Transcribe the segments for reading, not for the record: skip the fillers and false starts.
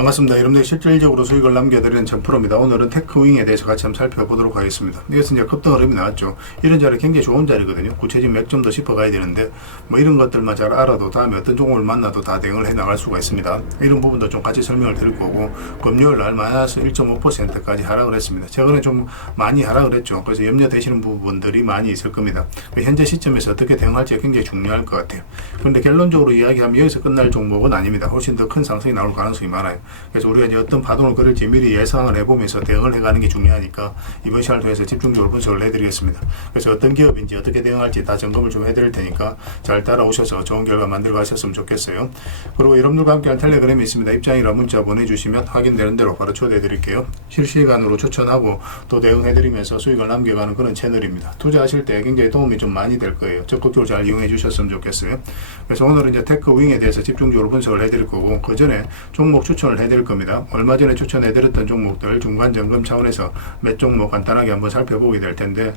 반갑습니다. 여러분들 실질적으로 수익을 남겨드리는 전프로입니다. 오늘은 테크윙에 대해서 같이 한번 살펴보도록 하겠습니다. 이것은 이제 급등 흐름이 나왔죠. 이런 자리 굉장히 좋은 자리거든요. 구체적인 맥점도 짚어가야 되는데 뭐 이런 것들만 잘 알아도 다음에 어떤 종목을 만나도 다 대응을 해 나갈 수가 있습니다. 이런 부분도 좀 같이 설명을 드릴 거고, 금요일 날 마이너스 1.5%까지 하락을 했습니다. 최근에 좀 많이 하락을 했죠. 그래서 염려되시는 부분들이 많이 있을 겁니다. 현재 시점에서 어떻게 대응할지가 굉장히 중요할 것 같아요. 그런데 결론적으로 이야기하면 여기서 끝날 종목은 아닙니다. 훨씬 더 큰 상승이 나올 가능성이 많아요. 그래서 우리가 이제 어떤 파동을 그릴지 미리 예상을 해보면서 대응을 해가는 게 중요하니까 이번 시간을 통해서 집중적으로 분석을 해드리겠습니다. 그래서 어떤 기업인지 어떻게 대응할지 다 점검을 좀 해드릴 테니까 잘 따라오셔서 좋은 결과 만들어 가셨으면 좋겠어요. 그리고 여러분들과 함께한 텔레그램이 있습니다. 입장이라 문자 보내주시면 확인되는 대로 바로 초대해드릴게요. 실시간으로 추천하고 또 대응해드리면서 수익을 남겨가는 그런 채널입니다. 투자하실 때 굉장히 도움이 좀 많이 될 거예요. 적극적으로 잘 이용해 주셨으면 좋겠어요. 그래서 오늘은 이제 테크윙에 대해서 집중적으로 분석을 해드릴 거고, 그 전에 종목 추천을 해드릴 겁니다. 얼마 전에 추천해드렸던 종목들 중간 점검 차원에서 몇 종목 간단하게 한번 살펴보게 될 텐데,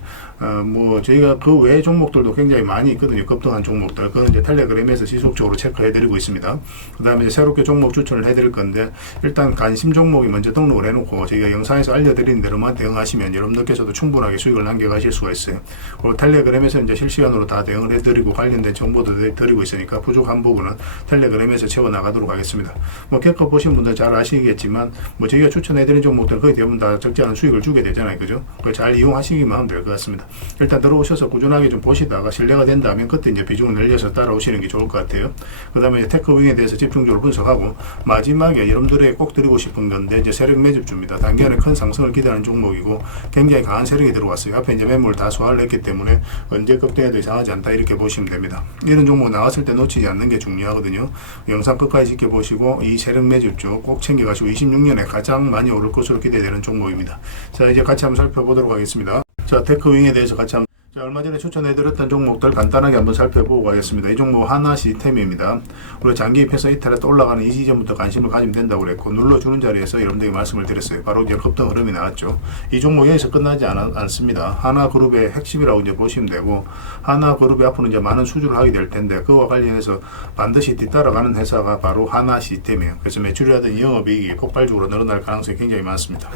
뭐 저희가 그 외의 종목들도 굉장히 많이 있거든요. 급등한 종목들. 그건 이제 텔레그램에서 지속적으로 체크해드리고 있습니다. 그 다음에 이제 새롭게 종목 추천을 해드릴 건데, 일단 관심 종목이 먼저 등록을 해놓고 저희가 영상에서 알려드리는 대로만 대응하시면 여러분들께서도 충분하게 수익을 남겨가실 수가 있어요. 그리고 텔레그램에서 이제 실시간으로 다 대응을 해드리고 관련된 정보도 드리고 있으니까 부족한 부분은 텔레그램에서 채워나가도록 하겠습니다. 뭐 개껏 보신 분들 잘 아시겠지만, 뭐 저희가 추천해드린 종목들 거의 대부분 다 적지 않은 수익을 주게 되잖아요. 그죠? 그걸 잘 이용하시기만 하면 될 것 같습니다. 일단 들어오셔서 꾸준하게 좀 보시다가 신뢰가 된다면 그때 이제 비중을 늘려서 따라오시는 게 좋을 것 같아요. 그 다음에 테크윙에 대해서 집중적으로 분석하고, 마지막에 여러분들에게 꼭 드리고 싶은 건데, 이제 세력 매집주입니다. 단기간에 큰 상승을 기대하는 종목이고 굉장히 강한 세력이 들어왔어요. 앞에 이제 매물 다 소화를 했기 때문에 언제 급등해도 이상하지 않다, 이렇게 보시면 됩니다. 이런 종목 나왔을 때 놓치지 않는 게 중요하거든요. 영상 끝까지 지켜보시고 이 세력 매집주 꼭 챙겨가시고 26년에 가장 많이 오를 것으로 기대되는 종목입니다. 자, 이제 같이 한번 살펴보도록 하겠습니다. 자, 테크윙에 대해서 같이 한번. 자, 얼마 전에 추천해드렸던 종목들 간단하게 한번 살펴보고 가겠습니다. 이 종목 하나 시스템입니다. 우리 장기 입해서 이탈했다 올라가는 이 지점부터 관심을 가지면 된다고 그랬고, 눌러주는 자리에서 여러분들에게 말씀을 드렸어요. 바로 이제 급등 흐름이 나왔죠. 이 종목 여기서 끝나지 않습니다. 하나그룹의 핵심이라고 이제 보시면 되고, 하나그룹이 앞으로 이제 많은 수주를 하게 될 텐데, 그와 관련해서 반드시 뒤따라가는 회사가 바로 하나 시스템이에요. 그래서 매출이라든지 영업이익이 폭발적으로 늘어날 가능성이 굉장히 많습니다.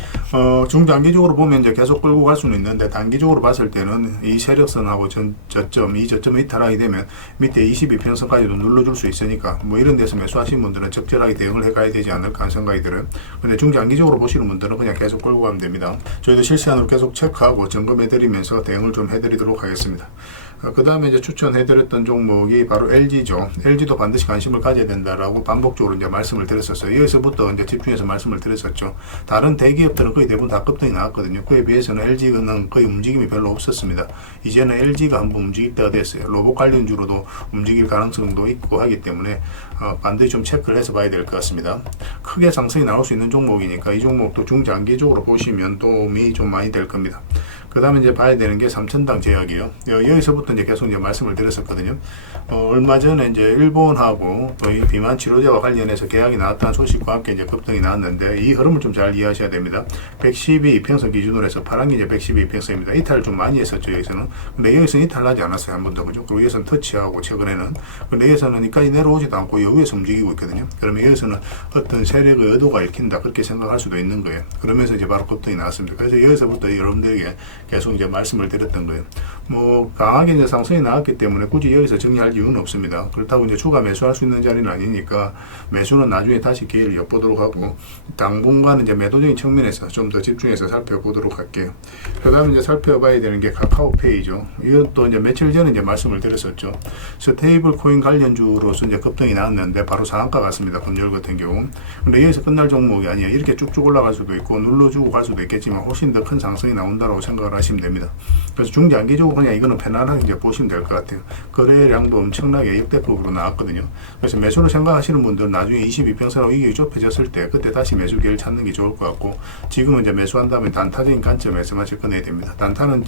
중장기적으로 보면 이제 계속 끌고 갈 수는 있는데, 단기적으로 봤을 때는 이 세력선하고 이 저점을 이탈하게 되면 밑에 22평선까지도 눌러줄 수 있으니까, 뭐 이런 데서 매수하신 분들은 적절하게 대응을 해가야 되지 않을까 하는 생각이 들어요. 근데 중장기적으로 보시는 분들은 그냥 계속 끌고 가면 됩니다. 저희도 실시간으로 계속 체크하고 점검해드리면서 대응을 좀 해드리도록 하겠습니다. 그 다음에 이제 추천해드렸던 종목이 바로 LG죠. LG도 반드시 관심을 가져야 된다라고 반복적으로 이제 말씀을 드렸었어요. 여기서부터 이제 집중해서 말씀을 드렸었죠. 다른 대기업들은 거의 대부분 다 급등이 나왔거든요. 그에 비해서는 LG는 거의 움직임이 별로 없었습니다. 이제는 LG가 한번 움직일 때가 됐어요. 로봇 관련주로도 움직일 가능성도 있고 하기 때문에 반드시 좀 체크를 해서 봐야 될 것 같습니다. 크게 상승이 나올 수 있는 종목이니까 이 종목도 중장기적으로 보시면 도움이 좀 많이 될 겁니다. 그 다음에 이제 봐야 되는 게 삼천당 제약이에요. 여기서부터 이제 계속 이제 말씀을 드렸었거든요. 얼마 전에 이제 일본하고 이 비만 치료제와 관련해서 계약이 나왔다는 소식과 함께 이제 급등이 나왔는데, 이 흐름을 좀 잘 이해하셔야 됩니다. 112평선 기준으로 해서 파란 게 이제 112평선입니다. 이탈을 좀 많이 했었죠, 여기서는. 근데 여기서는 이탈하지 않았어요, 한 번도. 그죠? 그리고 여기서는 터치하고 최근에는. 근데 여기서는 여기까지 내려오지도 않고 여기에서 움직이고 있거든요. 그러면 여기서는 어떤 세력의 의도가 읽힌다, 그렇게 생각할 수도 있는 거예요. 그러면서 이제 바로 급등이 나왔습니다. 그래서 여기서부터 여러분들에게 계속 이제 말씀을 드렸던 거예요. 뭐 강하게 이제 상승이 나왔기 때문에 굳이 여기서 정리할 이유는 없습니다. 그렇다고 이제 추가 매수할 수 있는 자리는 아니니까 매수는 나중에 다시 기회를 엿보도록 하고, 당분간은 이제 매도적인 측면에서 좀 더 집중해서 살펴보도록 할게요. 그 다음에 이제 살펴봐야 되는 게 카카오페이죠. 이것도 이제 며칠 전에 이제 말씀을 드렸었죠. 스테이블 코인 관련주로서 이제 급등이 나왔는데 바로 상한가 같습니다. 금요일 같은 경우. 근데 여기서 끝날 종목이 아니에요. 이렇게 쭉쭉 올라갈 수도 있고 눌러주고 갈 수도 있겠지만 훨씬 더 큰 상승이 나온다고 생각을 하시면 됩니다. 그래서 중장기적으로 그냥 이거는 편안하게 이제 보시면 될 것 같아요. 거래량도 엄청나게 역대급으로 나왔거든요. 그래서 매수를 생각하시는 분들은 나중에 22평선하고 이게 좁혀졌을 때 그때 다시 매수 기회를 찾는 게 좋을 것 같고, 지금은 이제 매수한 다음에 단타적인 관점에서만 접근해야 됩니다. 단타는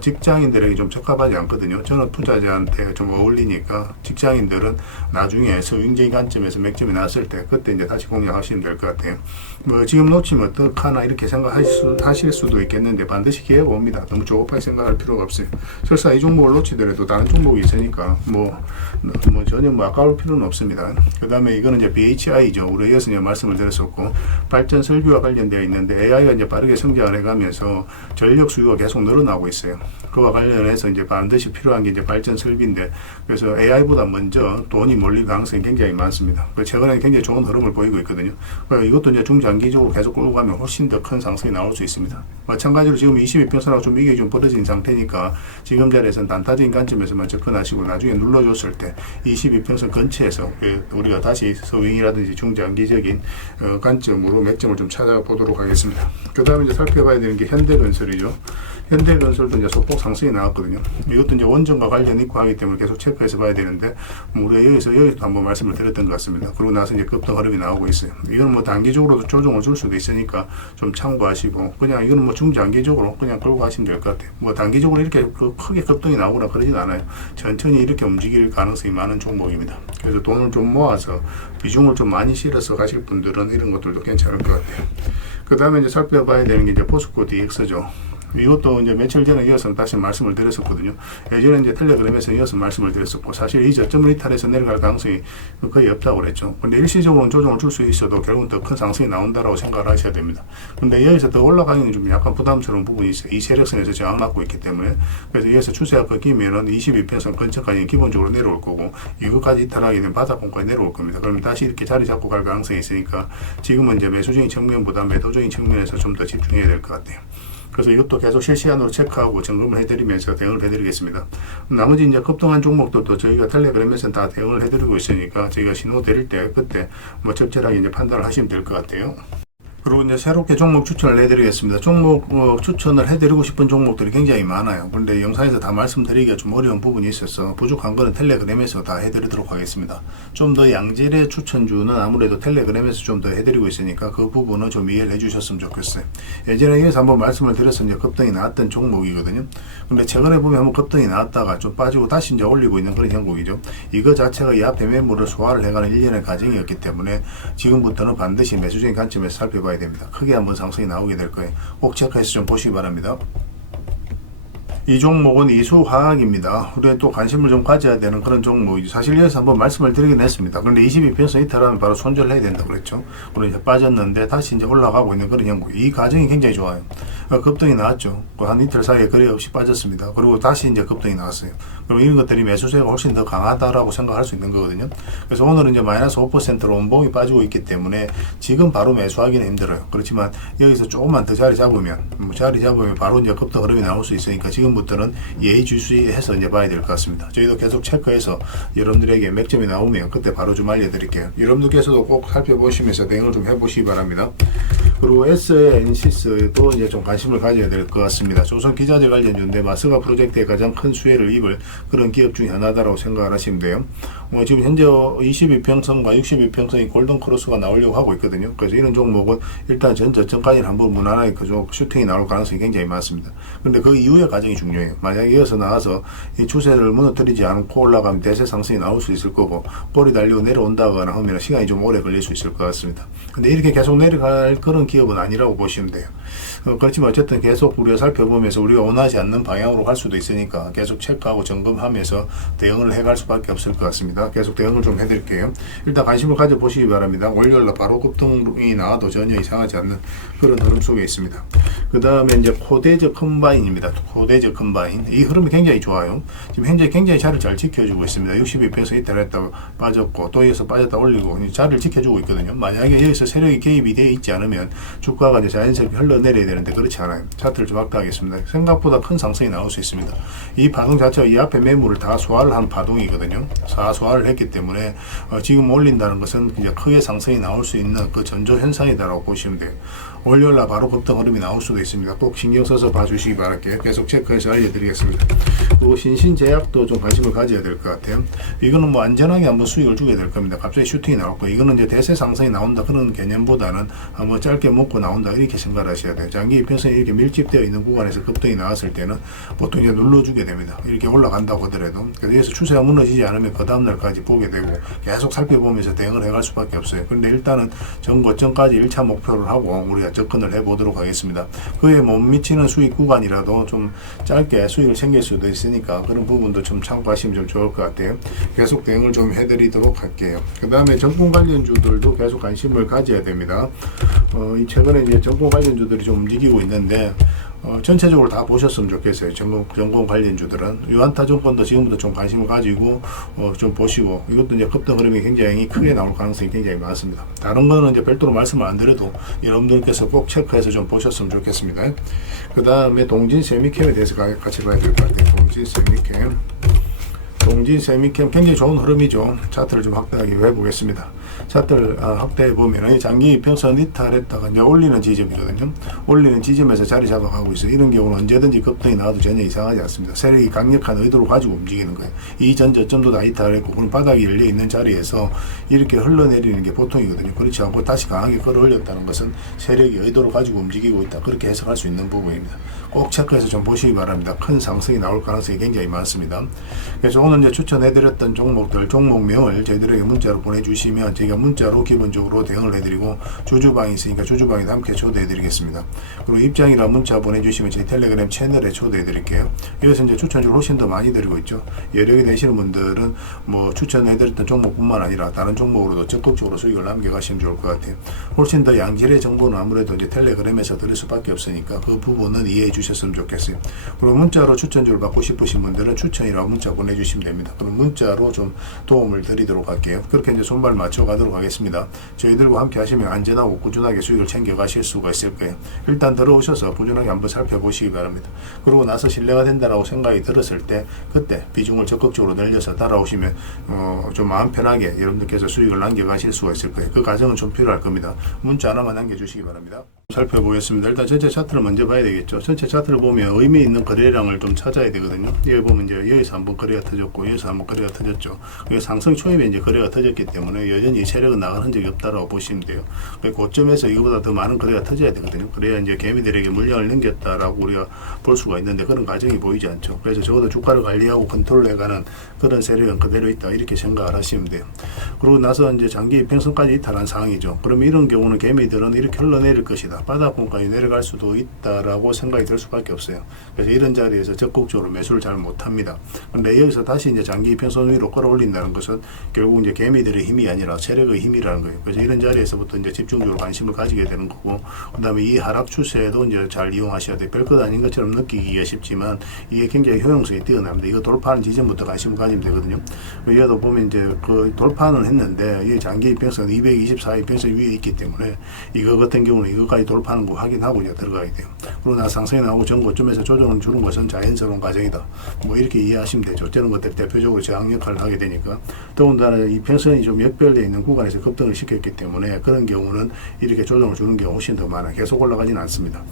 직장인들에게 좀 적합하지 않거든요. 저는 투자자한테 좀 어울리니까 직장인들은 나중에 서윙적인 관점에서 맥점이 났을 때 그때 이제 다시 공략하시면 될 것 같아요. 뭐 지금 놓치면 어떡하나 이렇게 생각하실 수도 있겠는데, 반드시 기회가 봅니다. 너무 조급하게 생각할 필요가 없어요. 설사 이 종목을 놓치더라도 다른 종목이 있으니까 전혀 아까울 필요는 없습니다. 그 다음에 이거는 이제 BHI죠. 우리 이어서 이제 말씀을 드렸었고, 발전 설비와 관련되어 있는데 AI가 이제 빠르게 성장을 해가면서 전력 수요가 계속 늘어나고 있어요. 그와 관련해서 이제 반드시 필요한 게 이제 발전 설비인데, 그래서 AI보다 먼저 돈이 몰릴 가능성이 굉장히 많습니다. 최근에 굉장히 좋은 흐름을 보이고 있거든요. 이것도 이제 중장기적으로 계속 끌고 가면 훨씬 더 큰 상승이 나올 수 있습니다. 마찬가지로 지금 22평선하고 좀 이게 좀 벌어진 상태니까 지금 자리에서는 단타적인 관점에서만 접근하시고, 나중에 눌러줬을 때 22평선 근처에서 우리가 다시 서윙이라든지 중장기적인 관점으로 맥점을 좀 찾아보도록 하겠습니다. 그 다음에 이제 살펴봐야 되는 게 현대건설이죠. 현대건설도 이제 소폭 상승이 나왔거든요. 이것도 이제 원전과 관련이 있고 하기 때문에 계속 체크해서 봐야 되는데, 우리가 여기서 한번 말씀을 드렸던 것 같습니다. 그러고 나서 이제 급등 흐름이 나오고 있어요. 이건 단기적으로도 조정을 줄 수도 있으니까 좀 참고하시고, 그냥 이거는 중장기적으로 그냥 끌고 가시면 될 것 같아요. 단기적으로 이렇게 크게 급등이 나오거나 그러진 않아요. 천천히 이렇게 움직일 가능성이 많은 종목입니다. 그래서 돈을 좀 모아서 비중을 좀 많이 실어서 가실 분들은 이런 것들도 괜찮을 것 같아요. 그 다음에 이제 살펴봐야 되는 게 이제 포스코 DX죠. 이것도 이제 며칠 전에 이어서 다시 말씀을 드렸었거든요. 예전에 이제 텔레그램에서 이어서 말씀을 드렸었고, 사실 이 저점을 이탈해서 내려갈 가능성이 거의 없다고 그랬죠. 근데 일시적으로는 조정을 줄 수 있어도 결국은 더 큰 상승이 나온다라고 생각을 하셔야 됩니다. 근데 여기서 더 올라가기는 좀 약간 부담스러운 부분이 있어요. 이 세력선에서 저항 맞고 있기 때문에. 그래서 여기서 추세가 꺾이면은 22평선 근처까지 기본적으로 내려올 거고, 이거까지 이탈하게 되면 바닥권까지 내려올 겁니다. 그러면 다시 이렇게 자리 잡고 갈 가능성이 있으니까 지금은 이제 매수적인 측면보다 매도적인 측면에서 좀 더 집중해야 될 것 같아요. 그래서 이것도 계속 실시간으로 체크하고 점검을 해드리면서 대응을 해드리겠습니다. 나머지 이제 급등한 종목들도 저희가 텔레그램에서 다 대응을 해드리고 있으니까 저희가 신호 드릴 때 그때 적절하게 이제 판단을 하시면 될 것 같아요. 그리고 이제 새롭게 종목 추천을 해드리겠습니다. 종목 추천을 해드리고 싶은 종목들이 굉장히 많아요. 그런데 영상에서 다 말씀드리기가 좀 어려운 부분이 있어서 부족한 거는 텔레그램에서 다 해드리도록 하겠습니다. 좀 더 양질의 추천주는 아무래도 텔레그램에서 좀 더 해드리고 있으니까 그 부분은 좀 이해를 해주셨으면 좋겠어요. 예전에 여기서 한번 말씀을 드려서 이제 급등이 나왔던 종목이거든요. 근데 최근에 보면 한번 급등이 나왔다가 좀 빠지고 다시 이제 올리고 있는 그런 형국이죠. 이거 자체가 이 앞에 매물을 소화를 해가는 일련의 과정이었기 때문에 지금부터는 반드시 매수적인 관점에서 살펴봐야 됩니다. 크게 한번 상승이 나오게 될 거예요. 꼭 체크해서 좀 보시기 바랍니다. 이 종목은 이수화학입니다. 우리가 또 관심을 좀 가져야 되는 그런 종목이죠. 사실 여기서 한번 말씀을 드리긴 했습니다. 그런데 22평선 이탈하면 바로 손절을 해야 된다고 그랬죠. 그리고 이제 빠졌는데 다시 이제 올라가고 있는 그런 형국. 이 과정이 굉장히 좋아요. 급등이 나왔죠. 한 이틀 사이에 거래 없이 빠졌습니다. 그리고 다시 이제 급등이 나왔어요. 그럼 이런 것들이 매수세가 훨씬 더 강하다라고 생각할 수 있는 거거든요. 그래서 오늘은 이제 마이너스 5%로 원봉이 빠지고 있기 때문에 지금 바로 매수하기는 힘들어요. 그렇지만 여기서 조금만 더 자리 잡으면 바로 이제 급등 흐름이 나올 수 있으니까 지금부터는 예의주시해서 이제 봐야 될 것 같습니다. 저희도 계속 체크해서 여러분들에게 맥점이 나오면 그때 바로 좀 알려드릴게요. 여러분들께서도 꼭 살펴보시면서 대응을 좀 해보시기 바랍니다. 그리고 SNCS도 이제 좀 관심을 가져야 될 것 같습니다. 조선 기자재 관련주인데 마스가 프로젝트에 가장 큰 수혜를 입을 그런 기업 중에 하나다라고 생각을 하시면 돼요. 지금 현재 22평선과 62평선이 골든 크로스가 나오려고 하고 있거든요. 그래서 이런 종목은 일단 전 저점까지는 한번 무난하게 그쪽 슈팅이 나올 가능성이 굉장히 많습니다. 그런데 그 이후의 과정이 중요해요. 만약에 이어서 나와서 이 추세를 무너뜨리지 않고 올라가면 대세 상승이 나올 수 있을 거고, 볼이 달리고 내려온다거나 하면 시간이 좀 오래 걸릴 수 있을 것 같습니다. 근데 이렇게 계속 내려갈 그런 기업은 아니라고 보시면 돼요. 그렇지만 어쨌든 계속 우리가 살펴보면서 우리가 원하지 않는 방향으로 갈 수도 있으니까 계속 체크하고 점검하면서 대응을 해갈 수밖에 없을 것 같습니다. 계속 대응을 좀 해드릴게요. 일단 관심을 가져보시기 바랍니다. 월요일날 바로 급등이 나와도 전혀 이상하지 않는 그런 흐름 속에 있습니다. 그 다음에 이제 코데즈 컴바인입니다. 코데즈 컴바인. 이 흐름이 굉장히 좋아요. 지금 현재 굉장히 자리를 잘 지켜주고 있습니다. 62평에서 이탈했다가 빠졌고 또 여기서 빠졌다 올리고 자리를 지켜주고 있거든요. 만약에 여기서 세력이 개입이 되어 있지 않으면 주가가 이제 자연스럽게 흘러내려야 되는데 그렇지 않아요. 차트를 좀 확대하겠습니다. 생각보다 큰 상승이 나올 수 있습니다. 이 파동 자체가 이 앞에 매물을 다 소화를 한 파동이거든요. 소화를 했기 때문에 지금 올린다는 것은 이제 크게 상승이 나올 수 있는 그 전조 현상이다라고 보시면 돼요. 월요일날 바로 급등 흐름이 나올 수도 있습니다. 꼭 신경 써서 봐주시기 바랄게요. 계속 체크해서 알려드리겠습니다. 그리고 신신제약도 좀 관심을 가져야 될 것 같아요. 이거는 뭐 안전하게 한번 수익을 주게 될 겁니다. 갑자기 슈팅이 나왔고, 이거는 이제 대세 상승이 나온다 그런 개념보다는 한번 짧게 먹고 나온다 이렇게 생각을 하셔야 돼요. 장기 이평선이 이렇게 밀집되어 있는 구간에서 급등이 나왔을 때는 보통 이제 눌러주게 됩니다. 이렇게 올라간다고 하더라도. 그래서 여기서 추세가 무너지지 않으면 그 다음날 데이터까지 보게 되고 계속 살펴보면서 대응을 해갈 수밖에 없어요. 그런데 일단은 전고점까지 1차 목표를 하고 우리가 접근을 해보도록 하겠습니다. 그에 못 미치는 수익 구간이라도 좀 짧게 수익을 챙길 수도 있으니까 그런 부분도 좀 참고하시면 좀 좋을 것 같아요. 계속 대응을 좀 해드리도록 할게요. 그 다음에 전공 관련주들도 계속 관심을 가져야 됩니다. 최근에 이제 전공 관련주들이 좀 움직이고 있는데 전체적으로 다 보셨으면 좋겠어요. 전공 관련주들은 유한타증권도 지금부터 좀 관심을 가지고 좀 보시고, 이것도 이제 급등 흐름이 굉장히 크게 나올 가능성이 굉장히 많습니다. 다른 거는 이제 별도로 말씀을 안 드려도 여러분들께서 꼭 체크해서 좀 보셨으면 좋겠습니다. 그 다음에 동진 세미캠에 대해서 같이 봐야 될 것 같아요. 동진 세미캠 굉장히 좋은 흐름이죠. 차트를 좀 확대하게 해보겠습니다. 차트를 확대해 보면 장기 이평선 이탈했다가 이제 올리는 지점이거든요. 올리는 지점에서 자리 잡아가고 있어요. 이런 경우는 언제든지 급등이 나와도 전혀 이상하지 않습니다. 세력이 강력한 의도를 가지고 움직이는 거예요. 이전 저점도 다 이탈했고 그럼 바닥이 열려 있는 자리에서 이렇게 흘러내리는 게 보통이거든요. 그렇지 않고 다시 강하게 끌어올렸다는 것은 세력이 의도를 가지고 움직이고 있다, 그렇게 해석할 수 있는 부분입니다. 꼭 체크해서 좀 보시기 바랍니다. 큰 상승이 나올 가능성이 굉장히 많습니다. 그래서 오늘 이제 추천해드렸던 종목들, 종목명을 저희들에게 문자로 보내주시면 저희가 문자로 기본적으로 대응을 해드리고, 주주방이 있으니까 주주방에도 함께 초대해드리겠습니다. 그리고 입장이라 문자 보내주시면 저희 텔레그램 채널에 초대해드릴게요. 여기서 이제 추천주를 훨씬 더 많이 드리고 있죠. 여력이 되시는 분들은 뭐 추천해드렸던 종목뿐만 아니라 다른 종목으로도 적극적으로 수익을 남겨가시면 좋을 것 같아요. 훨씬 더 양질의 정보는 아무래도 이제 텔레그램에서 드릴 수밖에 없으니까 그 부분은 이해해 주셨으면 좋겠어요. 그리고 문자로 추천주를 받고 싶으신 분들은 추천이라고 문자 보내주시면 됩니다. 그럼 문자로 좀 도움을 드리도록 할게요. 그렇게 이제 손발 맞춰 가도록 하겠습니다. 저희들과 함께 하시면 안전하고 꾸준하게 수익을 챙겨 가실 수가 있을 거예요. 일단 들어오셔서 꾸준하게 한번 살펴보시기 바랍니다. 그러고 나서 신뢰가 된다라고 생각이 들었을 때 그때 비중을 적극적으로 늘려서 따라오시면 좀 마음 편하게 여러분들께서 수익을 남겨 가실 수가 있을 거예요. 그 과정은 좀 필요할 겁니다. 문자 하나만 남겨주시기 바랍니다. 살펴보겠습니다. 일단 전체 차트를 먼저 봐야 되겠죠. 전체 차트를 보면 의미 있는 거래량을 좀 찾아야 되거든요. 여기 보면 이제 여기서 한번 거래가 터졌고 여기서 한번 거래가 터졌죠. 그게 상승 초입에 이제 거래가 터졌기 때문에 여전히 세력은 나간 흔적이 없다라고 보시면 돼요. 고점에서 이거보다 더 많은 거래가 터져야 되거든요. 그래야 이제 개미들에게 물량을 넘겼다라고 우리가 볼 수가 있는데 그런 과정이 보이지 않죠. 그래서 적어도 주가를 관리하고 컨트롤해가는 그런 세력은 그대로 있다, 이렇게 생각을 하시면 돼요. 그러고 나서 이제 장기 이평선까지 이탈한 상황이죠. 그러면 이런 경우는 개미들은 이렇게 흘러내릴 것이다, 바닥권까지 내려갈 수도 있다라고 생각이 들 수밖에 없어요. 그래서 이런 자리에서 적극적으로 매수를 잘 못합니다. 그런데 여기서 다시 이제 장기 이평선 위로 끌어올린다는 것은 결국 이제 개미들의 힘이 아니라 세력의 힘이라는 거예요. 그래서 이런 자리에서부터 이제 집중적으로 관심을 가지게 되는 거고, 그다음에 이 하락 추세도 이제 잘 이용하셔야 돼요. 별것 아닌 것처럼 느끼기가 쉽지만 이게 굉장히 효용성이 뛰어납니다. 이거 돌파하는 지점부터 관심을 가지면 되거든요. 여기도 보면 이제 그 돌파는 했는데 이 장기 이평선 224 이평선 위에 있기 때문에 이거 같은 경우는 이거까지 돌파하는 거 확인하고 이제 들어가야 돼요. 그러고 나 상승이 나오고 전고점에서 조정을 주는 것은 자연스러운 과정이다, 뭐 이렇게 이해하시면 되죠. 저런 것들 대표적으로 저항 역할을 하게 되니까. 더군다나 이 평선이 좀 역별되어 있는 구간에서 급등을 시켰기 때문에 그런 경우는 이렇게 조정을 주는 경우가 훨씬 더 많아요. 계속 올라가지는 않습니다.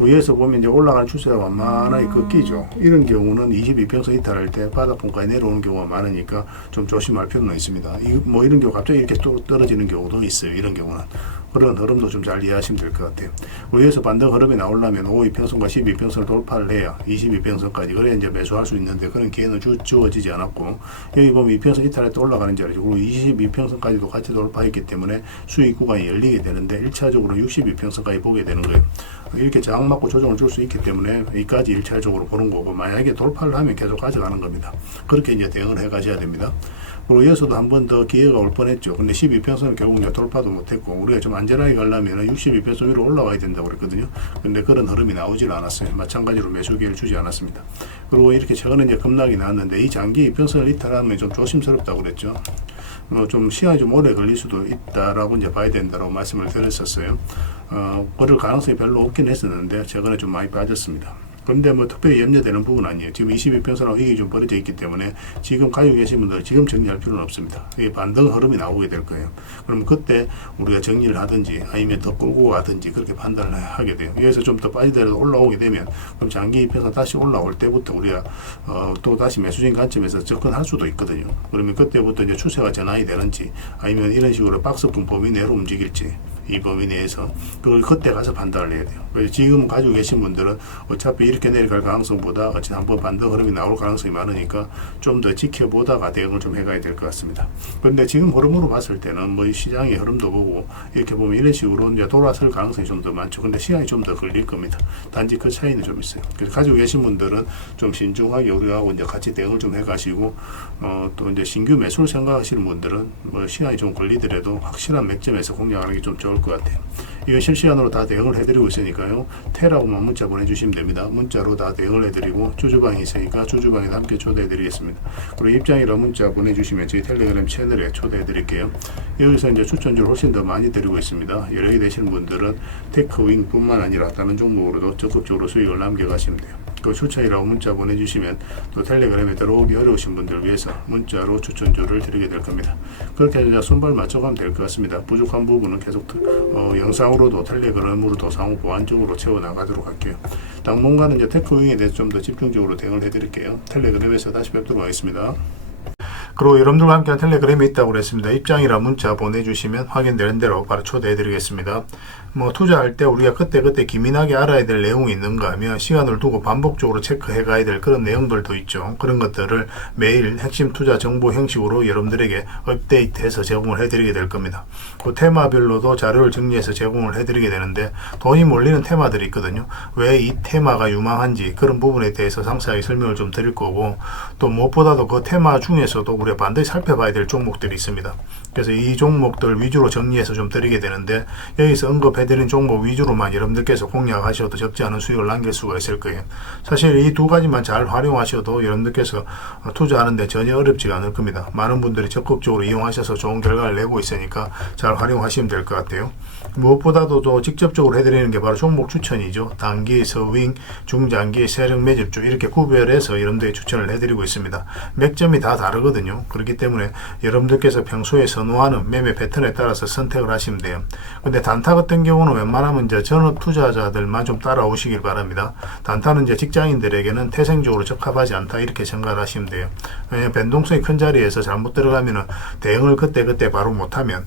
위에서 보면 이제 올라가는 추세가 완만하게 꺾이죠. 이런 경우는 22평선 이탈할 때 바닥권까지 내려오는 경우가 많으니까 좀 조심할 필요는 있습니다. 뭐 이런 경우 갑자기 이렇게 또 떨어지는 경우도 있어요. 이런 경우는. 그런 흐름도 좀 잘 이해하시면 될 것 같아요. 위에서 반등 흐름이 나오려면 5이평선과 12평선을 돌파를 해야 22평선까지, 그래야 이제 매수할 수 있는데 그런 기회는 주어지지 않았고, 여기 보면 이평선 이탈할 때 올라가는 자리죠. 그리고 22평선까지도 같이 돌파했기 때문에 수익 구간이 열리게 되는데 1차적으로 62평선까지 보게 되는 거예요. 이렇게 저항 맞고 조정을 줄 수 있기 때문에 여기까지 1차적으로 보는 거고, 만약에 돌파를 하면 계속 가져가는 겁니다. 그렇게 이제 대응을 해 가셔야 됩니다. 그리고 여기서도 한 번 더 기회가 올 뻔했죠. 근데 12평선은 결국 이제 돌파도 못했고, 우리가 좀 안전하게 가려면 62평선 위로 올라가야 된다고 그랬거든요. 근데 그런 흐름이 나오질 않았어요. 마찬가지로 매수 기회를 주지 않았습니다. 그리고 이렇게 최근에 이제 급락이 나왔는데 이 장기 이평선을 이탈하면 좀 조심스럽다고 그랬죠. 좀 시간이 좀 오래 걸릴 수도 있다라고 이제 봐야 된다라고 말씀을 드렸었어요. 그럴 가능성이 별로 없긴 했었는데 최근에 좀 많이 빠졌습니다. 그런데 뭐 특별히 염려되는 부분은 아니에요. 지금 22평선하고 이익이 좀 벌어져 있기 때문에 지금 가지고 계신 분들은 지금 정리할 필요는 없습니다. 이게 반등 흐름이 나오게 될 거예요. 그럼 그때 우리가 정리를 하든지 아니면 더 끌고 가든지 그렇게 판단을 하게 돼요. 여기서 좀 더 빠지더라도 올라오게 되면 그럼 장기 이평선 다시 올라올 때부터 우리가 또 다시 매수적인 관점에서 접근할 수도 있거든요. 그러면 그때부터 이제 추세가 전환이 되는지 아니면 이런 식으로 박스권 범위 내로 움직일지, 이 범위 내에서. 그걸 그때 가서 판단을 해야 돼요. 그래서 지금 가지고 계신 분들은 어차피 이렇게 내려갈 가능성보다 어쨌든 한번 반등 흐름이 나올 가능성이 많으니까 좀 더 지켜보다가 대응을 좀 해가야 될 것 같습니다. 그런데 지금 흐름으로 봤을 때는 뭐 시장의 흐름도 보고 이렇게 보면 이런 식으로 이제 돌아설 가능성이 좀 더 많죠. 근데 시간이 좀 더 걸릴 겁니다. 단지 그 차이는 좀 있어요. 그래서 가지고 계신 분들은 좀 신중하게 우리하고 이제 같이 대응을 좀 해가시고 또 이제 신규 매수를 생각하시는 분들은 뭐 시간이 좀 걸리더라도 확실한 맥점에서 공략하는 게 좀 좋을 것 같아요. 이거 실시간으로 다 대응을 해드리고 있으니까요. 테라고만 문자 보내주시면 됩니다. 문자로 다 대응을 해드리고 주주방이 있으니까 주주방에도 함께 초대해드리겠습니다. 그리고 입장이라 문자 보내주시면 저희 텔레그램 채널에 초대해드릴게요. 여기서 이제 추천주를 훨씬 더 많이 드리고 있습니다. 여력이 되시는 분들은 테크윙 뿐만 아니라 다른 종목으로도 적극적으로 수익을 남겨가시면 돼요. 그 추천이라고 문자 보내주시면 또 텔레그램에 들어오기 어려우신 분들을 위해서 문자로 추천주를 드리게 될 겁니다. 그렇게 해서 손발 맞춰가면 될 것 같습니다. 부족한 부분은 계속 영상으로도 텔레그램으로도 상호 보완적으로 채워나가도록 할게요. 당분간은 이제 테크윙에 대해서 좀 더 집중적으로 대응을 해드릴게요. 텔레그램에서 다시 뵙도록 하겠습니다. 그리고 여러분들과 함께한 텔레그램이 있다고 그랬습니다. 입장이라 문자 보내주시면 확인되는 대로 바로 초대해드리겠습니다. 뭐 투자할 때 우리가 그때그때 기민하게 알아야 될 내용이 있는가 하면 시간을 두고 반복적으로 체크해 가야 될 그런 내용들도 있죠. 그런 것들을 매일 핵심 투자 정보 형식으로 여러분들에게 업데이트해서 제공을 해드리게 될 겁니다. 그 테마별로도 자료를 정리해서 제공을 해드리게 되는데 돈이 몰리는 테마들이 있거든요. 왜 이 테마가 유망한지 그런 부분에 대해서 상세하게 설명을 좀 드릴 거고, 또 무엇보다도 그 테마 중에서도 우리가 반드시 살펴봐야 될 종목들이 있습니다. 그래서 이 종목들 위주로 정리해서 좀 드리게 되는데, 여기서 언급해드린 종목 위주로만 여러분들께서 공략하셔도 적지 않은 수익을 남길 수가 있을 거예요. 사실 이 두 가지만 잘 활용하셔도 여러분들께서 투자하는데 전혀 어렵지가 않을 겁니다. 많은 분들이 적극적으로 이용하셔서 좋은 결과를 내고 있으니까 잘 활용하시면 될 것 같아요. 무엇보다도 또 직접적으로 해드리는 게 바로 종목 추천이죠. 단기, 서윙, 중장기, 세력 매집주 이렇게 구별해서 여러분들에게 추천을 해드리고 있습니다. 맥점이 다 다르거든요. 그렇기 때문에 여러분들께서 평소에 선호하는 매매 패턴에 따라서 선택을 하시면 돼요. 근데 단타 같은 경우는 웬만하면 이제 전업 투자자들만 좀 따라오시길 바랍니다. 단타는 이제 직장인들에게는 태생적으로 적합하지 않다 이렇게 생각을 하시면 돼요. 왜냐하면 변동성이 큰 자리에서 잘못 들어가면 대응을 그때 바로 못하면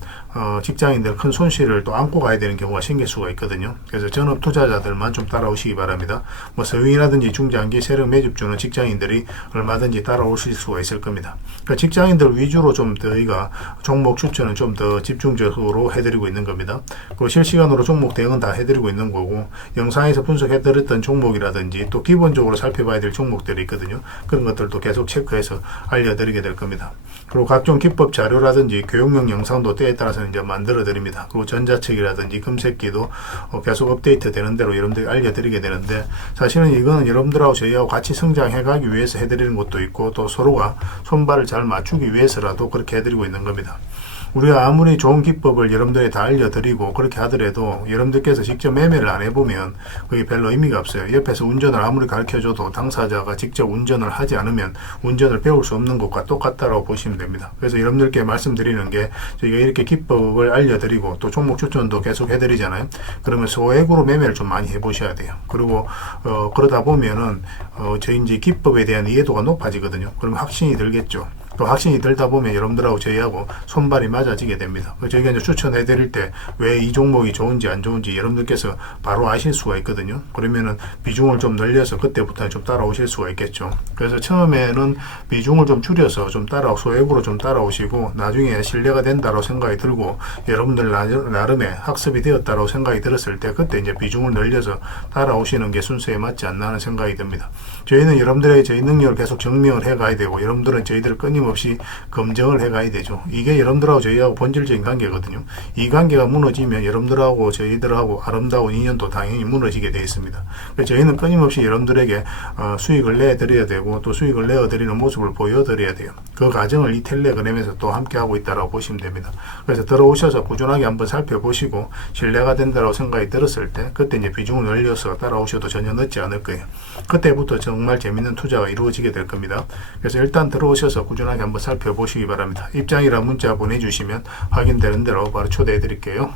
직장인들 큰 손실을 또 안고 가야 되는 경우가 생길 수가 있거든요. 그래서 전업 투자자들만 좀 따라오시기 바랍니다. 뭐 서윙이라든지 중장기 세력 매집주는 직장인들이 얼마든지 따라오실 수가 있을 겁니다. 그러니까 직장인들 위주로 좀 저희가 종목 추천은 좀 더 집중적으로 해드리고 있는 겁니다. 그리고 실시간으로 종목 대응은 다 해드리고 있는 거고, 영상에서 분석해드렸던 종목이라든지 또 기본적으로 살펴봐야 될 종목들이 있거든요. 그런 것들도 계속 체크해서 알려드리게 될 겁니다. 그리고 각종 기법 자료라든지 교육용 영상도 때에 따라서 이제 만들어 드립니다. 그리고 전자책이라든지 금색기도 계속 업데이트 되는 대로 여러분들이 알려드리게 되는데, 사실은 이거는 여러분들하고 저희하고 같이 성장해 가기 위해서 해드리는 것도 있고, 또 서로가 손발을 잘 맞추기 위해서라도 그렇게 해드리고 있는 겁니다. 우리가 아무리 좋은 기법을 여러분들에 다 알려드리고 그렇게 하더라도 여러분들께서 직접 매매를 안 해보면 그게 별로 의미가 없어요. 옆에서 운전을 아무리 가르쳐줘도 당사자가 직접 운전을 하지 않으면 운전을 배울 수 없는 것과 똑같다고 보시면 됩니다. 그래서 여러분들께 말씀드리는 게, 저희가 이렇게 기법을 알려드리고 또 종목 추천도 계속 해드리잖아요. 그러면 소액으로 매매를 좀 많이 해보셔야 돼요. 그리고 그러다 보면은 저희 이제 기법에 대한 이해도가 높아지거든요. 그러면 확신이 들겠죠. 또 확신이 들다 보면 여러분들하고 저희하고 손발이 맞아지게 됩니다. 저희가 이제 추천해 드릴 때 왜 이 종목이 좋은지 안 좋은지 여러분들께서 바로 아실 수가 있거든요. 그러면은 비중을 좀 늘려서 그때부터는 좀 따라오실 수가 있겠죠. 그래서 처음에는 비중을 좀 줄여서 좀 소액으로 좀 따라오시고, 나중에 신뢰가 된다고 생각이 들고 여러분들 나름의 학습이 되었다고 생각이 들었을 때 그때 이제 비중을 늘려서 따라오시는 게 순서에 맞지 않나 하는 생각이 듭니다. 저희는 여러분들의 저희 능력을 계속 증명을 해 가야 되고, 여러분들은 저희들을 끊임없이 검증을 해 가야 되죠. 이게 여러분들하고 저희하고 본질적인 관계거든요. 이 관계가 무너지면 여러분들하고 저희들하고 아름다운 인연도 당연히 무너지게 되어 있습니다. 그래서 저희는 끊임없이 여러분들에게 수익을 내드려야 되고, 또 수익을 내어드리는 모습을 보여드려야 돼요. 그 과정을 이 텔레그램에서 또 함께 하고 있다고 보시면 됩니다. 그래서 들어오셔서 꾸준하게 한번 살펴보시고 신뢰가 된다고 생각이 들었을 때 그때 이제 비중을 늘려서 따라오셔도 전혀 늦지 않을 거예요. 그때부터 정말 재밌는 투자가 이루어지게 될 겁니다. 그래서 일단 들어오셔서 꾸준하게 한번 살펴보시기 바랍니다. 입장이라 문자 보내주시면 확인되는 대로 바로 초대해 드릴게요.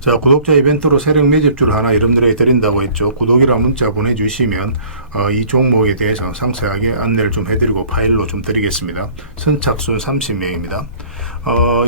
자, 구독자 이벤트로 세력 매집주를 하나 여러분들에게 드린다고 했죠. 구독이라 문자 보내주시면 이 종목에 대해서 상세하게 안내를 좀 해드리고 파일로 좀 드리겠습니다. 선착순 30명입니다.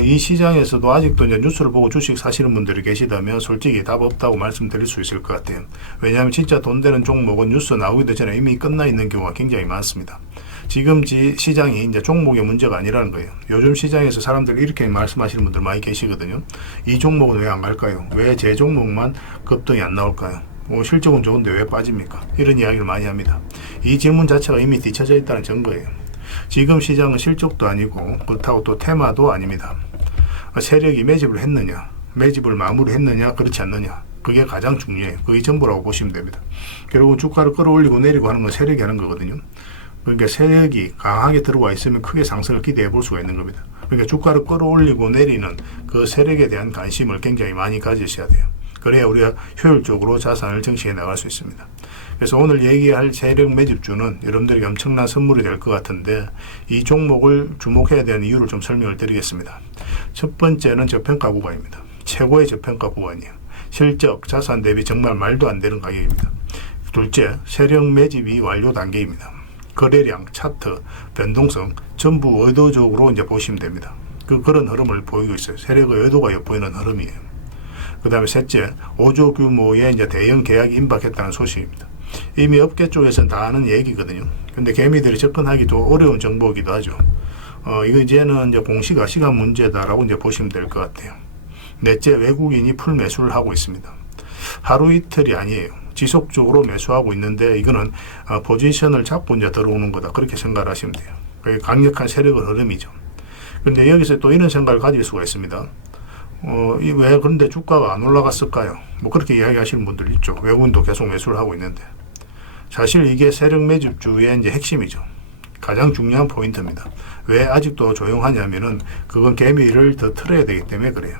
이 시장에서도 아직도 이제 뉴스를 보고 주식 사시는 분들이 계시다면 솔직히 답 없다고 말씀드릴 수 있을 것 같아요. 왜냐하면 진짜 돈 되는 종목은 뉴스 나오기도 전에 이미 끝나 있는 경우가 굉장히 많습니다. 지금 시장이 이제 종목의 문제가 아니라는 거예요. 요즘 시장에서 사람들이 이렇게 말씀하시는 분들 많이 계시거든요. 이 종목은 왜 안 갈까요? 왜 제 종목만 급등이 안 나올까요? 실적은 좋은데 왜 빠집니까? 이런 이야기를 많이 합니다. 이 질문 자체가 이미 뒤쳐져 있다는 증거예요. 지금 시장은 실적도 아니고 그렇다고 또 테마도 아닙니다. 세력이 매집을 했느냐, 매집을 마무리했느냐, 그렇지 않느냐, 그게 가장 중요해요. 그게 전부라고 보시면 됩니다. 결국은 주가를 끌어올리고 내리고 하는 건 세력이 하는 거거든요. 그러니까 세력이 강하게 들어와 있으면 크게 상승을 기대해 볼 수가 있는 겁니다. 그러니까 주가를 끌어올리고 내리는 그 세력에 대한 관심을 굉장히 많이 가지셔야 돼요. 그래야 우리가 효율적으로 자산을 정치해 나갈 수 있습니다. 그래서 오늘 얘기할 세력 매집주는 여러분들에게 엄청난 선물이 될 것 같은데 이 종목을 주목해야 되는 이유를 좀 설명을 드리겠습니다. 첫 번째는 저평가 구간입니다. 최고의 저평가 구간이에요. 실적, 자산 대비 정말 말도 안 되는 가격입니다. 둘째, 세력 매집이 완료 단계입니다. 거래량, 차트, 변동성 전부 의도적으로 이제 보시면 됩니다. 그런 흐름을 보이고 있어요. 세력의 의도가 엿보이는 흐름이에요. 그 다음에 셋째, 5조 규모의 이제 대형 계약이 임박했다는 소식입니다. 이미 업계 쪽에서는 다 아는 얘기거든요. 근데 개미들이 접근하기 도 어려운 정보이기도 하죠. 이거 이제는 이제 공시가 시간 문제다라고 이제 보시면 될 것 같아요. 넷째, 외국인이 풀 매수를 하고 있습니다. 하루 이틀이 아니에요. 지속적으로 매수하고 있는데 이거는 포지션을 잡고 이제 들어오는 거다. 그렇게 생각을 하시면 돼요. 그게 강력한 세력의 흐름이죠. 근데 여기서 또 이런 생각을 가질 수가 있습니다. 왜 그런데 주가가 안 올라갔을까요? 뭐 그렇게 이야기하시는 분들 있죠. 외국인도 계속 매수를 하고 있는데. 사실 이게 세력 매집주의 이제 핵심이죠. 가장 중요한 포인트입니다. 왜 아직도 조용하냐면은 그건 개미를 더 틀어야 되기 때문에 그래요.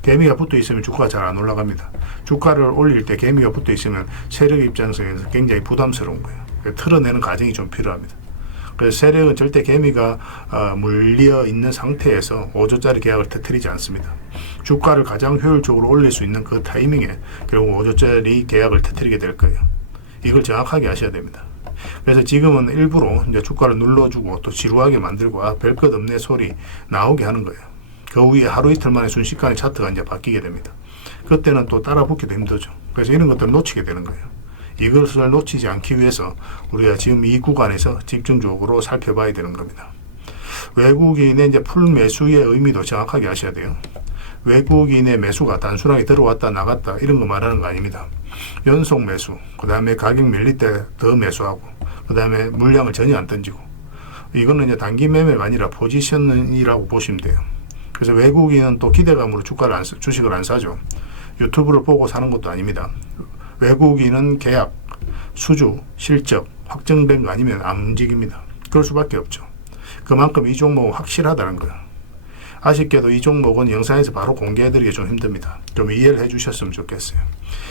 개미가 붙어 있으면 주가가 잘 안 올라갑니다. 주가를 올릴 때 개미가 붙어 있으면 세력 입장에서 굉장히 부담스러운 거예요. 틀어내는 과정이 좀 필요합니다. 그래서 세력은 절대 개미가 물려 있는 상태에서 5조짜리 계약을 터뜨리지 않습니다. 주가를 가장 효율적으로 올릴 수 있는 그 타이밍에 결국 5조짜리 계약을 터뜨리게 될 거예요. 이걸 정확하게 아셔야 됩니다. 그래서 지금은 일부러 이제 주가를 눌러주고 또 지루하게 만들고 별 것 없네 소리 나오게 하는 거예요. 그 후에 하루 이틀 만에 순식간에 차트가 이제 바뀌게 됩니다. 그때는 또 따라 붙기도 힘들죠. 그래서 이런 것들을 놓치게 되는 거예요. 이것을 놓치지 않기 위해서 우리가 지금 이 구간에서 집중적으로 살펴봐야 되는 겁니다. 외국인의 이제 풀 매수의 의미도 정확하게 아셔야 돼요. 외국인의 매수가 단순하게 들어왔다 나갔다 이런 거 말하는 거 아닙니다. 연속 매수, 그 다음에 가격 밀릴 때 더 매수하고, 그 다음에 물량을 전혀 안 던지고, 이거는 이제 단기 매매가 아니라 포지션이라고 보시면 돼요. 그래서 외국인은 또 기대감으로 주식을 안 사죠. 유튜브를 보고 사는 것도 아닙니다. 외국인은 계약, 수주, 실적 확정된 거 아니면 안 움직입니다. 그럴 수밖에 없죠. 그만큼 이 종목은 확실하다는 거예요. 아쉽게도 이 종목은 영상에서 바로 공개해드리기 좀 힘듭니다. 좀 이해를 해주셨으면 좋겠어요.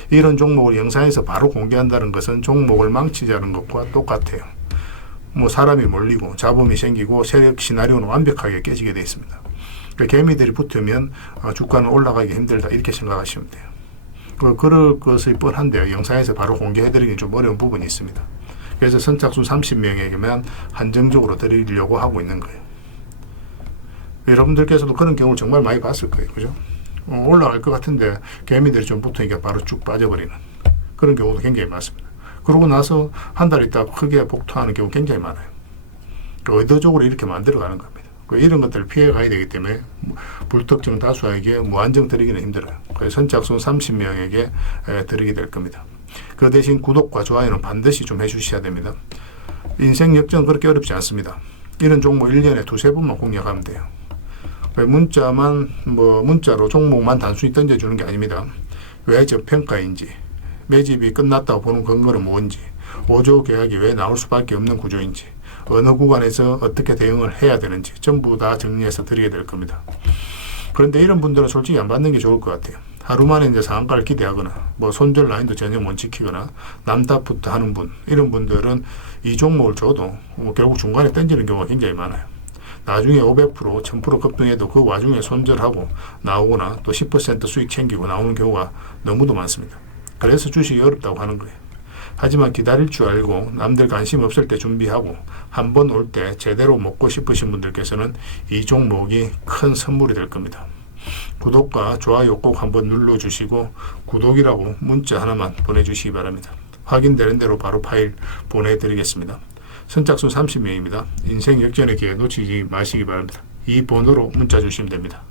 이런 종목을 영상에서 바로 공개한다는 것은 종목을 망치자는 것과 똑같아요. 뭐 사람이 몰리고 잡음이 생기고 세력 시나리오는 완벽하게 깨지게 되어 있습니다. 그러니까 개미들이 붙으면 주가는 올라가기 힘들다 이렇게 생각하시면 돼요. 그럴 것이 뻔한데요. 영상에서 바로 공개해드리기 좀 어려운 부분이 있습니다. 그래서 선착순 30명에게만 한정적으로 드리려고 하고 있는 거예요. 여러분들께서도 그런 경우를 정말 많이 봤을 거예요. 그죠? 올라갈 것 같은데 개미들이 좀 붙으니까 바로 쭉 빠져버리는 그런 경우도 굉장히 많습니다. 그러고 나서 한 달 있다가 크게 복통하는 경우 굉장히 많아요. 의도적으로 이렇게 만들어가는 겁니다. 이런 것들을 피해 가야 되기 때문에 불특정 다수에게 무한정 드리기는 힘들어요. 그래서 선착순 30명에게 드리게 될 겁니다. 그 대신 구독과 좋아요는 반드시 좀 해주셔야 됩니다. 인생 역전은 그렇게 어렵지 않습니다. 이런 종목 1년에 두세 번만 공략하면 돼요. 문자로 종목만 단순히 던져주는 게 아닙니다. 왜 저평가인지, 매집이 끝났다고 보는 근거는 뭔지, 5조 계약이 왜 나올 수밖에 없는 구조인지, 어느 구간에서 어떻게 대응을 해야 되는지 전부 다 정리해서 드리게 될 겁니다. 그런데 이런 분들은 솔직히 안 받는 게 좋을 것 같아요. 하루 만에 이제 상한가를 기대하거나 손절 라인도 전혀 못 지키거나 남답부터 하는 분, 이런 분들은 이 종목을 줘도 결국 중간에 던지는 경우가 굉장히 많아요. 나중에 500%, 1000% 급등해도 그 와중에 손절하고 나오거나 또 10% 수익 챙기고 나오는 경우가 너무도 많습니다. 그래서 주식이 어렵다고 하는 거예요. 하지만 기다릴 줄 알고 남들 관심 없을 때 준비하고 한 번 올 때 제대로 먹고 싶으신 분들께서는 이 종목이 큰 선물이 될 겁니다. 구독과 좋아요 꼭 한번 눌러주시고 구독이라고 문자 하나만 보내주시기 바랍니다. 확인되는 대로 바로 파일 보내드리겠습니다. 선착순 30명입니다. 인생 역전의 기회 놓치지 마시기 바랍니다. 이 번호로 문자 주시면 됩니다.